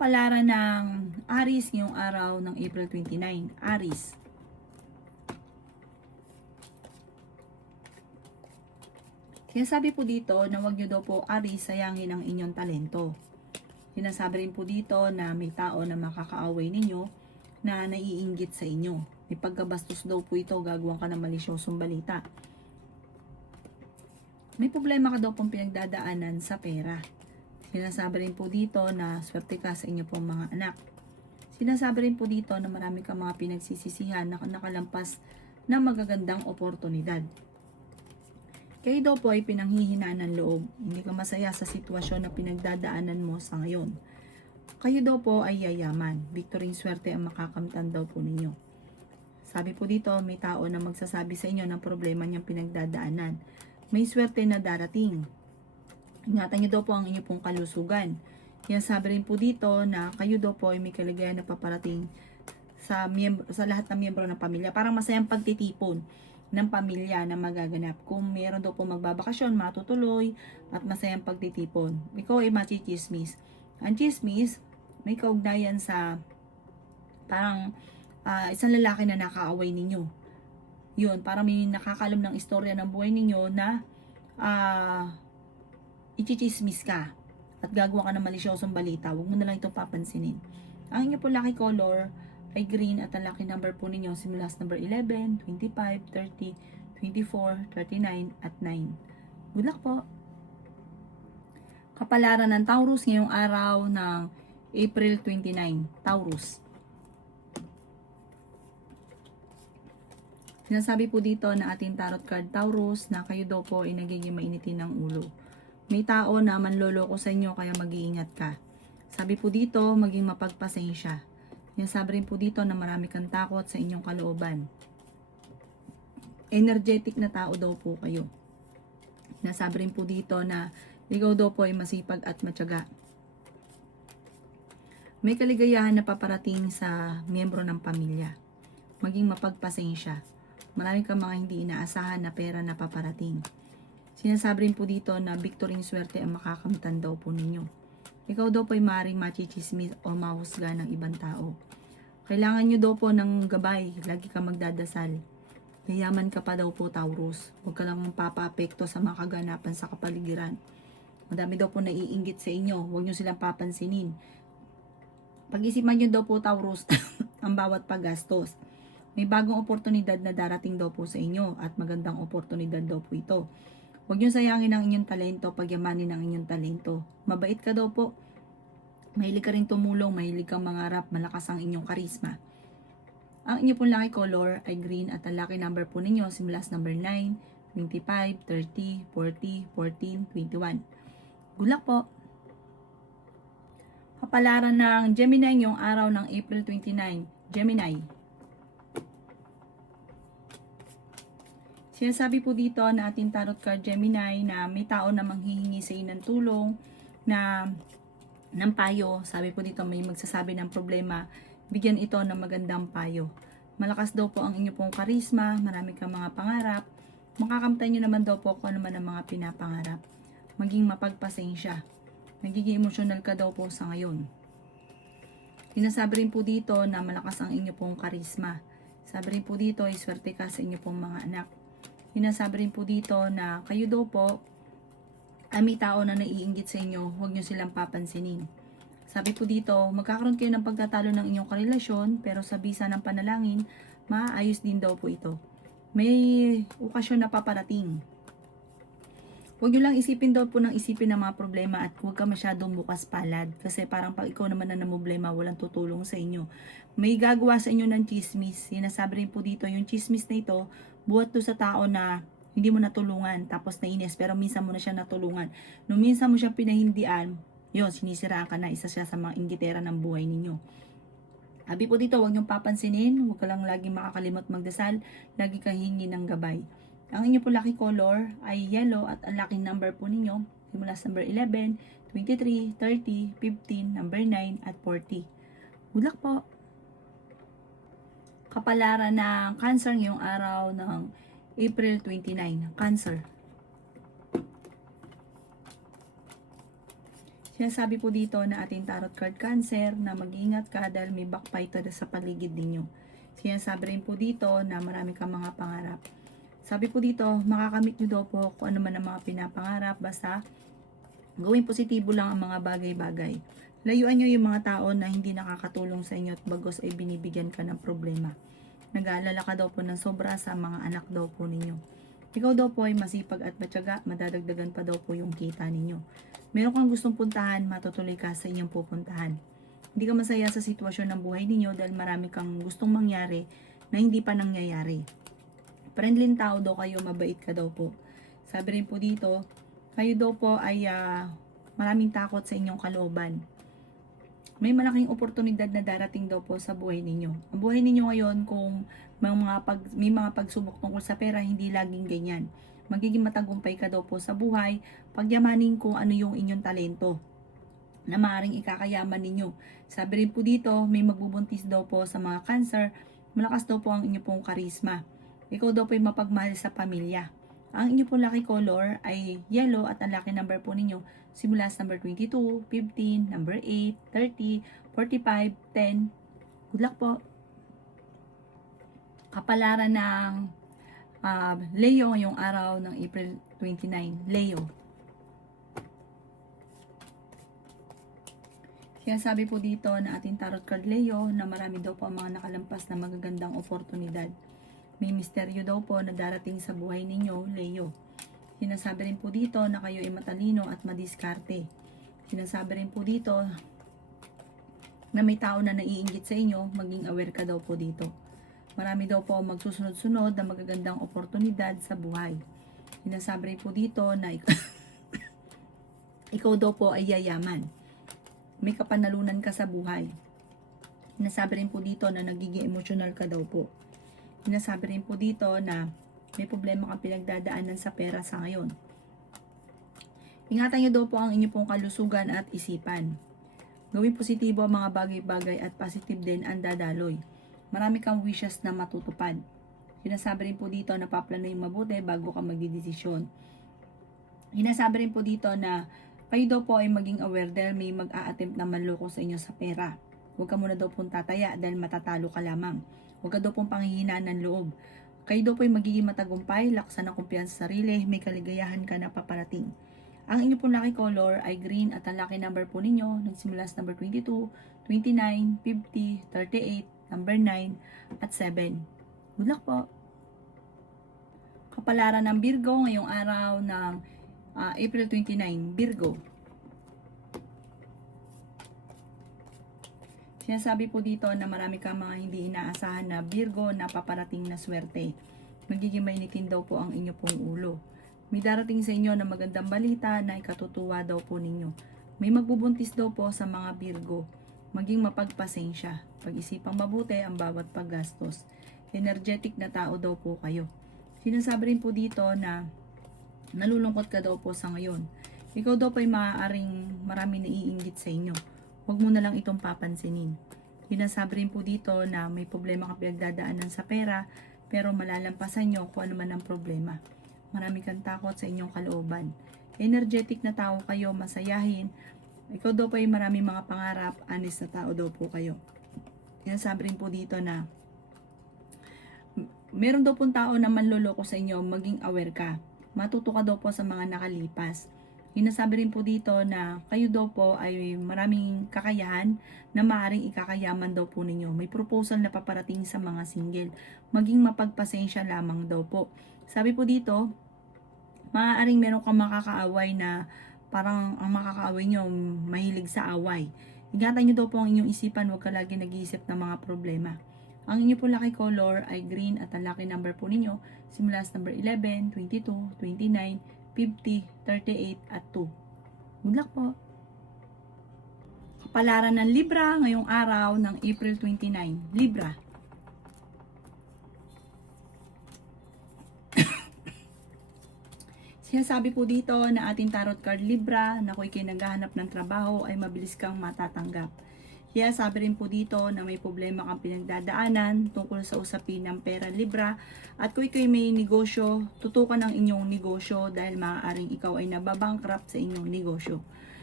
Kapalaran ng Aries ngayong araw ng April 29. Aries. Sinasabi po dito na huwag nyo daw po, Aries, sayangin ang inyong talento. Sinasabi rin po dito na may tao na makakaaway ninyo na naiinggit sa inyo. May pagkabastos daw po ito, gagawan ka ng malisyosong balita. May problema ka daw pong pinagdadaanan sa pera. Sinasabi rin po dito na swerte ka sa inyo pong mga anak. Sinasabi rin po dito na marami kang mga pinagsisisihan na nakalampas na magagandang oportunidad. Kayo daw po ay pinanghihinaan ng loob. Hindi ka masaya sa sitwasyon na pinagdadaanan mo sa ngayon. Kayo daw po ay yayaman. Victory swerte ang makakamtan daw po ninyo. Sabi po dito, may tao na magsasabi sa inyo ng problema niyang pinagdadaanan. May swerte na darating. Ingatan niyo daw po ang inyong pong kalusugan. Yan sabi rin po dito na kayo daw po ay may kaligayahan na paparating sa lahat ng miyembro ng pamilya. Parang masayang pagtitipon ng pamilya na magaganap. Kung meron daw po magbabakasyon, matutuloy at masayang pagtitipon. Ikaw ay machichismis. Ang chismis, may kaugnayan sa parang isang lalaki na nakaaway ninyo. Yun, parang may nakakalam ng istorya ng buhay ninyo na ichichismis ka at gagawa ka ng malisyosong balita. Huwag mo na lang itong papansinin. Ang inyo po lucky color ay green at ang lucky number po ninyo simula sa number 11, 25, 30, 24, 39 at 9. Good luck po! Kapalaran ng Taurus ngayong araw ng April 29. Taurus. Sinasabi po dito na ating tarot card Taurus na kayo daw po ay nagiging mainitin ng ulo. May tao na manloloko sa inyo kaya mag-iingat ka. Sabi po dito, maging mapagpasensya. Sinasabi rin po dito na marami kang takot sa inyong kalooban. Energetic na tao daw po kayo. Sinasabi rin po dito na ikaw daw po ay masipag at matyaga. May kaligayahan na paparating sa miyembro ng pamilya. Maging mapagpasensya. Marami kang mga hindi inaasahan na pera na paparating. Sinasabi rin po dito na victory swerte ang makakamtan daw po ninyo. Ikaw daw po ay maaaring machichismis o mahusga ng ibang tao. Kailangan nyo daw po ng gabay. Lagi ka magdadasal. Yayaman ka pa daw po, Taurus. Huwag ka lang papaapekto sa mga kaganapan sa kapaligiran. Madami daw po naiinggit sa inyo. Huwag nyo silang papansinin. Pag-isipan nyo daw po, Taurus, ang bawat paggastos. May bagong oportunidad na darating daw po sa inyo at magandang oportunidad daw po ito. Huwag nyo sayangin ang inyong talento, pagyamanin ang inyong talento. Mabait ka daw po. Mahilig ka rin tumulong, mahilig kang mangarap, malakas ang inyong karisma. Ang inyong pong lucky color ay green at ang lucky number po ninyo simula sa number 9, 25, 30, 40, 14, 21. Good luck po! Kapalaran ng Gemini ngayong araw ng April 29. Gemini. Sinasabi po dito na ating tarot card Gemini na may tao na manghihingi sa inyo ng tulong na ng payo. Sabi po dito may magsasabi ng problema, bigyan ito ng magandang payo. Malakas daw po ang inyo pong karisma, marami kang mga pangarap. Makakamtan nyo naman daw po kung ano man ang mga pinapangarap. Maging mapagpasensya. Nagiging emosyonal ka daw po sa ngayon. Sinasabi rin po dito na malakas ang inyo pong karisma. Sabi rin po dito ay swerte ka sa inyo pong mga anak. Sinasabi rin po dito na kayo daw po ay may tao na naiinggit sa inyo, huwag nyo silang papansinin. Sabi po dito, magkakaroon kayo ng pagtatalo ng inyong karelasyon, pero sa bisa ng panalangin, maayos din daw po ito. May okasyon na paparating. Huwag nyo lang isipin daw po ng isipin ng mga problema at huwag ka masyadong bukas palad. Kasi parang pag ikaw naman na problema, walang tutulong sa inyo. May gagawa sa inyo ng chismis. Sinasabi rin po dito, yung chismis na ito, buhat to sa tao na hindi mo natulungan, tapos nainis, pero minsan mo na siya natulungan. Nung minsan mo siya pinahindian, yun, sinisiraan ka na, isa siya sa mga inggitera ng buhay ninyo. Sabi po dito, huwag niyong papansinin, huwag ka lang laging makakalimot magdasal, lagi kang hingi ng gabay. Ang inyo po lucky color ay yellow at ang lucky number po ninyo, simula sa number 11, 23, 30, 15, number 9 at 40. Good luck po! Kapalaran ng Cancer ngayong araw ng April 29. Cancer. Sinasabi po dito na ating tarot card Cancer na mag-iingat ka dahil may backbiter sa paligid ninyo. Sinasabi rin po dito na marami kang mga pangarap. Sabi po dito, makakamit nyo daw po kung ano man ang mga pinapangarap, basta gawin positibo lang ang mga bagay-bagay. Layuan nyo yung mga tao na hindi nakakatulong sa inyo at bagos ay binibigyan ka ng problema. Nag-aalala ka daw po ng sobra sa mga anak daw po ninyo. Ikaw daw po ay masipag at matyaga, madadagdagan pa daw po yung kita ninyo. Meron kang gustong puntahan, matutuloy ka sa inyong pupuntahan. Hindi ka masaya sa sitwasyon ng buhay ninyo dahil marami kang gustong mangyari na hindi pa nangyayari. Friendly tao daw kayo, mabait ka daw po. Sabi rin po dito, kayo daw po ay maraming takot sa inyong kalooban. May malaking oportunidad na darating daw po sa buhay ninyo. Ang buhay ninyo ngayon, kung may mga pagsubok tungkol sa pera, hindi laging ganyan. Magiging matagumpay ka daw po sa buhay, pagyamanin kung ano yung inyong talento na maaaring ikakayaman ninyo. Sabi rin po dito, may magbubuntis daw po sa mga Cancer, malakas daw po ang inyong pong karisma. Ikaw daw po ay mapagmahal sa pamilya. Ang inyong pong lucky color ay yellow at ang lucky number po ninyo simula sa number 22, 15, number 8, 30, 45, 10. Good luck po. Kapalaran ng Leo ngayong araw ng April 29. Leo. Kaya sabi po dito na ating tarot card Leo na marami daw po ang mga nakalampas na magagandang oportunidad. May misteryo daw po na darating sa buhay ninyo, Leo. Sinasabi rin po dito na kayo ay matalino at madiskarte. Sinasabi rin po dito na may tao na naiinggit sa inyo, maging aware ka daw po dito. Marami daw po magsusunod-sunod na magagandang oportunidad sa buhay. Sinasabi rin po dito na ikaw daw po ay yayaman. May kapanalunan ka sa buhay. Sinasabi rin po dito na nagiging emotional ka daw po. Sinasabi rin po dito na may problema kang pinagdadaanan sa pera sa ngayon. Ingatan niyo daw po ang inyong pong kalusugan at isipan. Gawin positibo ang mga bagay-bagay at positive din ang dadaloy. Marami kang wishes na matutupad. Sinasabi rin po dito na paplano yung mabuti bago ka magdidesisyon. Sinasabi rin po dito na kayo daw po ay maging aware dahil may mag-a-attempt na manloko sa inyo sa pera. Huwag ka muna daw pong tataya dahil matatalo ka lamang. Huwag ka daw pong panghihinaan ng loob. Kayo daw po ay magiging matagumpay, laksan ng kumpiyansa sa sarili, may kaligayahan ka na paparating. Ang inyo pong lucky color ay green at ang lucky number po ninyo nagsimula sa number 22, 29, 50, 38, number 9, at 7. Good luck po! Kapalaran ng Virgo ngayong araw ng April 29, Virgo. Sinasabi po dito na marami kang mga hindi inaasahan na Virgo na paparating na swerte. Magiging mainitin daw po ang inyo pong ulo. May darating sa inyo na magandang balita na ikatutuwa daw po ninyo. May magbubuntis daw po sa mga Virgo. Maging mapagpasensya. Pag-isipang mabuti ang bawat paggastos. Energetic na tao daw po kayo. Sinasabi rin po dito na nalulungkot ka daw po sa ngayon. Ikaw daw po ay maaaring marami naiinggit sa inyo. Huwag mo na lang itong papansinin. Sinasabi rin po dito na may problema ka pinagdadaanan sa pera, pero malalampasan nyo kung ano man ang problema. Marami kang takot sa inyong kalooban. Energetic na tao kayo, masayahin. Ikaw daw po ay maraming mga pangarap, honest na tao daw po kayo. Sinasabi rin po dito na meron daw pong tao na manloloko sa inyo, maging aware ka. Matuto ka daw po sa mga nakalipas. Sinasabi rin po dito na kayo daw po ay maraming kakayahan na maaaring ikakayaman daw po ninyo. May proposal na paparating sa mga single. Maging mapagpasensya lamang daw po. Sabi po dito, maaaring meron kang makakaaway na parang ang makakaaway nyo mahilig sa away. Ingatan nyo daw po ang inyong isipan, huwag ka lagi nag-iisip ng mga problema. Ang inyo po lucky color ay green at ang lucky number po ninyo simula sa number 11, 22, 29, 50, 38, at 2. Good luck po! Kapalaran ng Libra ngayong araw ng April 29. Libra. Sinasabi po dito na ating tarot card Libra na kung ikay naghahanap ng trabaho ay mabilis kang matatanggap. Kaya sabi rin po dito na may problema kang pinagdadaanan tungkol sa usapin ng pera Libra. At kung ikaw may negosyo, tutukan ang inyong negosyo dahil maaaring ikaw ay nababankrupt sa inyong negosyo.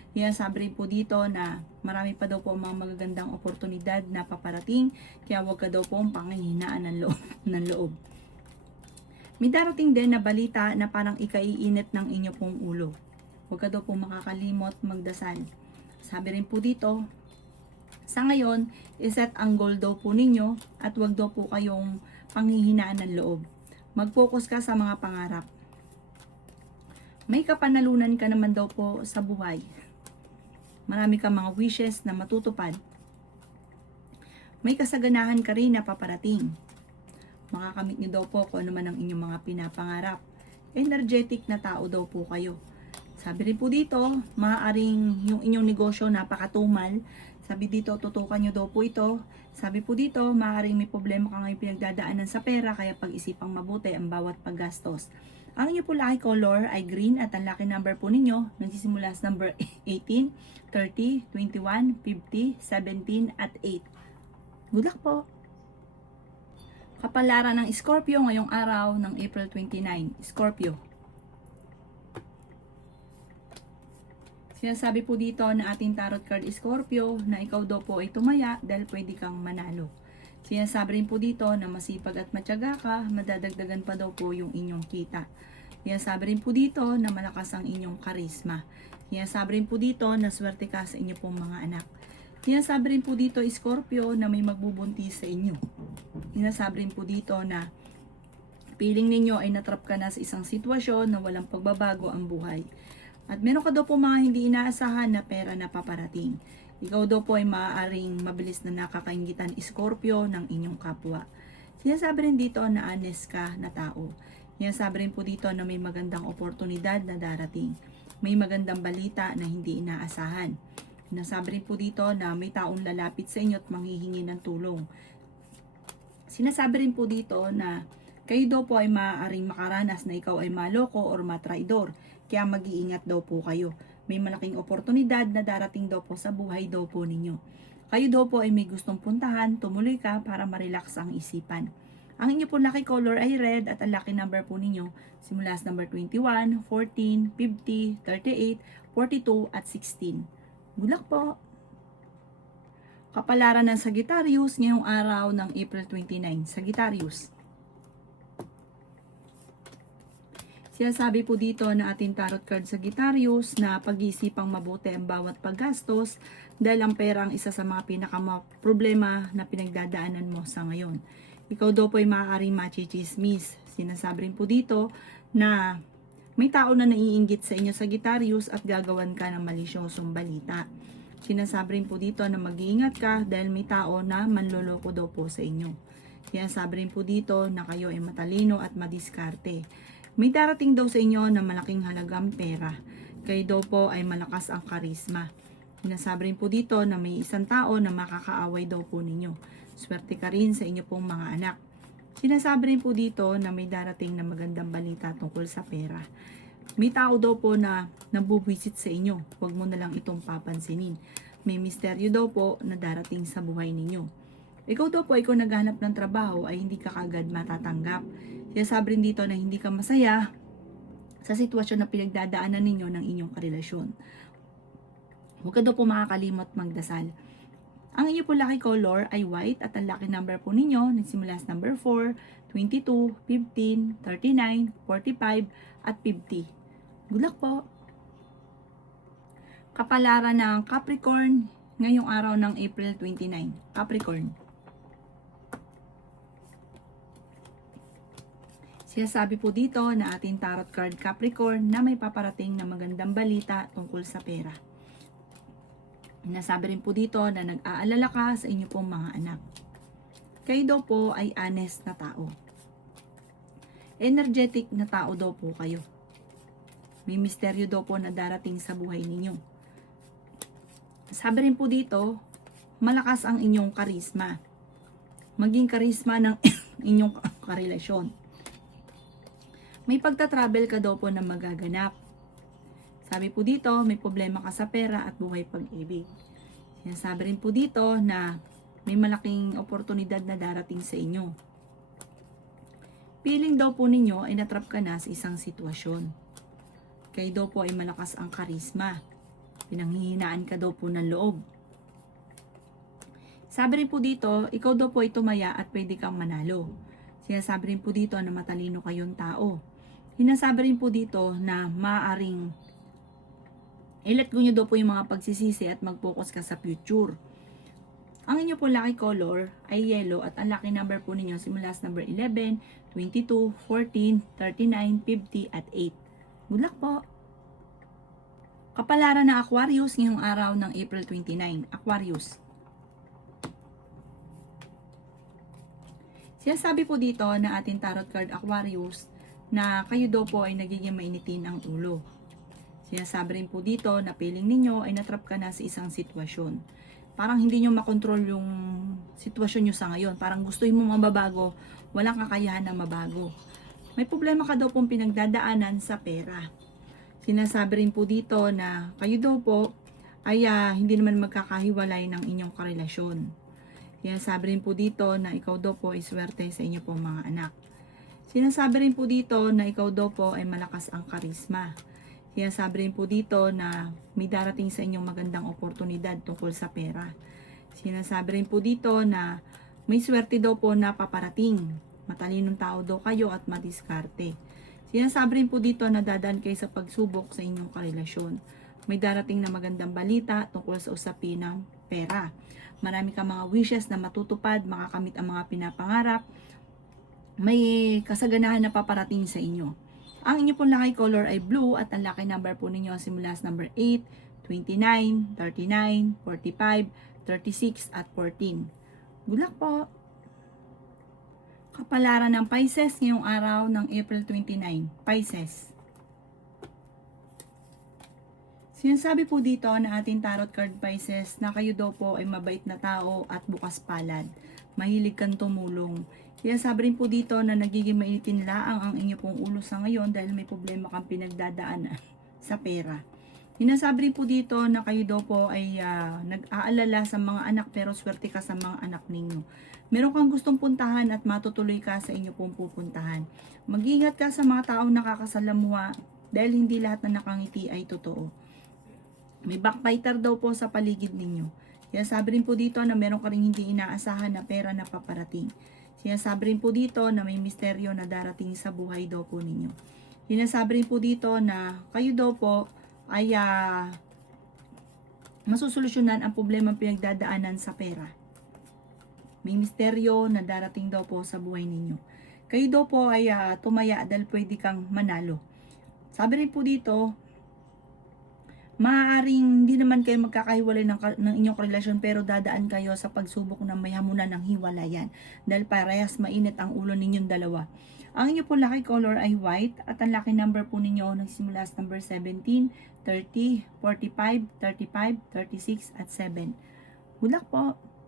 Yan, sabi rin po dito na marami pa daw po mga magagandang oportunidad na paparating, kaya huwag ka daw po panghihinaan ng loob. ng loob. May darating din na balita na parang ikaiinit ng inyo pong ulo. Huwag ka daw po makakalimot magdasal. Sabi rin po dito, sa ngayon, iset ang goal daw po ninyo at huwag daw po kayong panghihinaan ng loob. Mag-focus ka sa mga pangarap. May kapanalunan ka naman daw po sa buhay. Marami kang mga wishes na matutupad. May kasaganahan ka rin na paparating. Makakamit nyo daw po kung ano man ang inyong mga pinapangarap. Energetic na tao daw po kayo. Sabi rin po dito, maaaring yung inyong negosyo napakatumal. Sabi dito, tutukan nyo daw po ito. Sabi po dito, maaaring may problema ka ngayon pinagdadaanan sa pera, kaya pag-isipang mabuti ang bawat paggastos. Ang inyo po lucky color ay green at ang lucky number po ninyo nagsisimula sa number 18, 30, 21, 50, 17 at 8. Good luck po! Kapalaran ng Scorpio ngayong araw ng April 29. Scorpio. Sinasabi po dito na ating tarot card Scorpio na ikaw daw po ay tumaya dahil pwede kang manalo. Sinasabi rin po dito na masipag at matyaga ka, madadagdagan pa daw po yung inyong kita. Sinasabi rin po dito na malakas ang inyong karisma. Sinasabi rin po dito na swerte ka sa inyo pong mga anak. Sinasabi rin po dito Scorpio na may magbubuntis sa inyo. Sinasabi rin po dito na feeling ninyo ay natrap ka na sa isang sitwasyon na walang pagbabago ang buhay. At meron ka daw po mga hindi inaasahan na pera na paparating. Ikaw daw po ay maaaring mabilis na nakakaingitan Scorpio ng inyong kapwa. Sinasabi rin dito na honest ka na tao. Sinasabi rin po dito na may magandang oportunidad na darating. May magandang balita na hindi inaasahan. Sinasabi rin po dito na may taong lalapit sa inyo at manghihingi ng tulong. Sinasabi rin po dito na kayo daw po ay maaaring makaranas na ikaw ay maloko or matraidor. Kaya mag-iingat daw po kayo. May malaking oportunidad na darating daw po sa buhay daw po ninyo. Kayo daw po ay may gustong puntahan, tumuloy ka para ma-relax ang isipan. Ang inyo po lucky color ay red at ang lucky number po ninyo simula sa number 21, 14, 50, 38, 42 at 16. Good luck po! Kapalaran ng Sagittarius ngayong araw ng April 29. Sagittarius. Sinasabi po dito na ating tarot card Sagittarius na pag-iisipang mabuti ang bawat paggastos dahil ang pera ang isa sa mga problema na pinagdadaanan mo sa ngayon. Ikaw daw po ay maaaring machichismis. Sinasabi rin po dito na may tao na naiinggit sa inyo Sagittarius at gagawan ka ng malisyosong balita. Sinasabi rin po dito na mag-iingat ka dahil may tao na manloloko daw po sa inyo. Sinasabi rin po dito na kayo ay matalino at madiskarte. May darating daw sa inyo na malaking halagang pera. Kayo daw po ay malakas ang karisma. Sinasabi rin po dito na may isang tao na makakaaway daw po ninyo. Swerte ka rin sa inyo pong mga anak. Sinasabi rin po dito na may darating na magandang balita tungkol sa pera. May tao daw po na nabubwisit sa inyo. Huwag mo na lang itong papansinin. May misteryo daw po na darating sa buhay ninyo. Ikaw daw po ay kung naghanap ng trabaho ay hindi ka kagad matatanggap. Sinasabi rin dito na hindi ka masaya sa sitwasyon na pinagdadaanan ninyo ng inyong karelasyon. Huwag ka daw po makakalimot magdasal. Ang inyo po lucky color ay white at ang lucky number po ninyo nagsimula sa number 4, 22, 15, 39, 45 at 50. Good luck po! Kapalaran ng Capricorn ngayong araw ng April 29. Capricorn. Sinasabi po dito na ating tarot card Capricorn na may paparating na magandang balita tungkol sa pera. Nasabi rin po dito na nag-aalala ka sa inyo pong mga anak. Kayo daw po ay honest na tao. Energetic na tao daw po kayo. May misteryo daw po na darating sa buhay ninyo. Sabi rin po dito, malakas ang inyong karisma. Maging karisma ng inyong karelasyon. May pagta-travel ka daw po na magaganap. Sabi po dito, may problema ka sa pera at buhay pag-ibig. Sinasabi rin po dito na may malaking oportunidad na darating sa inyo. Feeling daw po ninyo ay natrap ka na sa isang sitwasyon. Kayo daw po ay malakas ang karisma. Pinanghihinaan ka daw po ng loob. Sabi rin po dito, ikaw daw po ay tumaya at pwede kang manalo. Sinasabi rin po dito na matalino kayong tao. Hinasabi rin po dito na maaaring i-let go nyo daw po yung mga pagsisisi at mag-focus ka sa future. Ang inyo po lucky color ay yellow at ang lucky number po ninyo simula sa number 11, 22, 14, 39, 50 at 8. Good luck po! Kapalaran ng Aquarius ngayong araw ng April 29. Aquarius. Sinasabi po dito na ating tarot card Aquarius na kayo daw po ay nagiging mainitin ang ulo. Sinasabi rin po dito na feeling ninyo ay natrap ka na sa isang sitwasyon. Parang hindi nyo makontrol yung sitwasyon nyo sa ngayon. Parang gusto mo mababago, walang kakayahan na mabago. May problema ka daw pong pinagdadaanan sa pera. Sinasabi rin po dito na kayo daw po ay hindi naman magkakahiwalay ng inyong karelasyon. Sinasabi rin po dito na ikaw daw po ay swerte sa inyo pong mga anak. Sinasabi rin po dito na ikaw daw po ay malakas ang karisma. Sinasabi rin po dito na may darating sa inyong magandang oportunidad tungkol sa pera. Sinasabi rin po dito na may swerte daw po na paparating. Matalinong tao daw kayo at madiskarte. Sinasabi rin po dito na dadaan kayo sa pagsubok sa inyong karelasyon. May darating na magandang balita tungkol sa usapin ng pera. Marami kang mga wishes na matutupad, makakamit ang mga pinapangarap. May kasaganahan na paparating sa inyo. Ang inyo pong lucky color ay blue at ang lucky number po ninyo simula sa number 8, 29, 39, 45, 36 at 14. Good luck po! Kapalaran ng Pisces ngayong araw ng April 29. Pisces. Sinasabi po dito na ating tarot card Pisces na kayo daw po ay mabait na tao at bukas palad. Mahilig kang tumulong. Kaya sabi rin po dito na nagiging mainitin laang ang inyo pong ulo sa ngayon dahil may problema kang pinagdadaanan sa pera. Hinasabi rin po dito na kayo daw po ay nag-aalala sa mga anak pero swerte ka sa mga anak ninyo. Meron kang gustong puntahan at matutuloy ka sa inyo pong pupuntahan. Mag-ingat ka sa mga taong nakakasalamuha dahil hindi lahat na nakangiti ay totoo. May backbiter daw po sa paligid ninyo. Kaya sabi rin po dito na meron ka rin hindi inaasahan na pera na paparating. Sinasabi rin po dito na may misteryo na darating sa buhay daw po ninyo. Sinasabi rin po dito na kayo daw po ay masusolusyonan ang problema pinagdadaanan sa pera. May misteryo na darating daw po sa buhay ninyo. Kayo daw po ay tumaya dahil pwede kang manalo. Sabi rin po dito, maaaring hindi naman kayo magkakahiwalay ng inyong relasyon pero dadaan kayo sa pagsubok na may hamunan ng hiwalayan dahil parehas mainit ang ulo ninyong dalawa. Ang inyo po lucky color ay white at ang lucky number po ninyo nagsimula sa number 17, 30, 45, 35, 36 at 7. Good luck po!